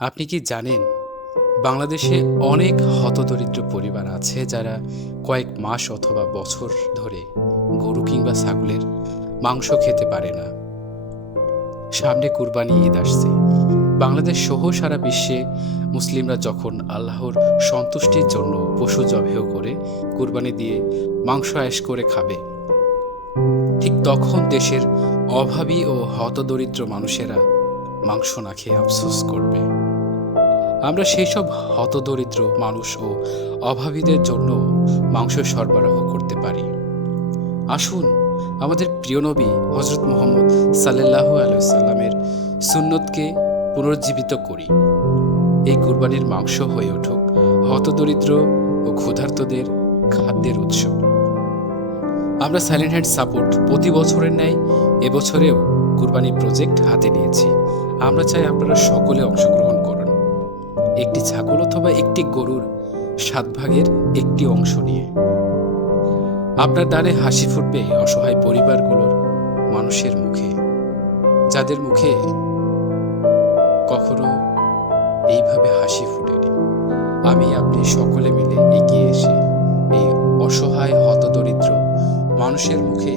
আপনি কি জানেন, বাংলাদেশে অনেক হতদরিদ্র পরিবার আছে যারা কয়েক মাস অথবা বছর ধরে গরু কিংবা ছাগলের মাংস খেতে পারে না। সামনে কুরবানি ঈদ আসছে। বাংলাদেশ সহ সারা বিশ্বে মুসলিমরা যখন আল্লাহর সন্তুষ্টির জন্য পশু জবেহ করে কুরবানি দিয়ে মাংস আয়েশ করে খাবে, ঠিক তখন দেশের অভাবী ও হতদরিদ্র মানুষেরা মাংস না খেয়ে আফসোস করবে। আমরা সেই সব হতদরিদ্র মানুষ ও অভাবীদের জন্য মাংস সরবরাহ করতে পারি। আসুন, আমাদের প্রিয় নবী হজরত মোহাম্মদ সাল্লাহ আলাইসাল্লামের সুন্নতকে পুনর্জীবিত করি। এই কুরবানির মাংস হয়ে উঠুক হতদরিদ্র ও ক্ষুধার্তদের খাদ্যের উৎস। আমরা সাইলেন্ট হ্যান্ড সাপোর্ট প্রতি বছরের ন্যায় এবছরেও কুরবানি প্রজেক্ট হাতে নিয়েছি। আমরা চাই আপনারা সকলে অংশগ্রহণ একটি ছাগল অথবা একটি গরুর সাত ভাগের একটি অংশ নিয়ে। আপনার দ্বারে হাসি ফুটবে অসহায় পরিবারগুলোর মানুষের মুখে, যাদের মুখে কখনো এইভাবে হাসি ফুটেনি। আমি আপনি সকলে মিলে এগিয়ে এসে এই অসহায়, হতদরিদ্র মানুষের মুখে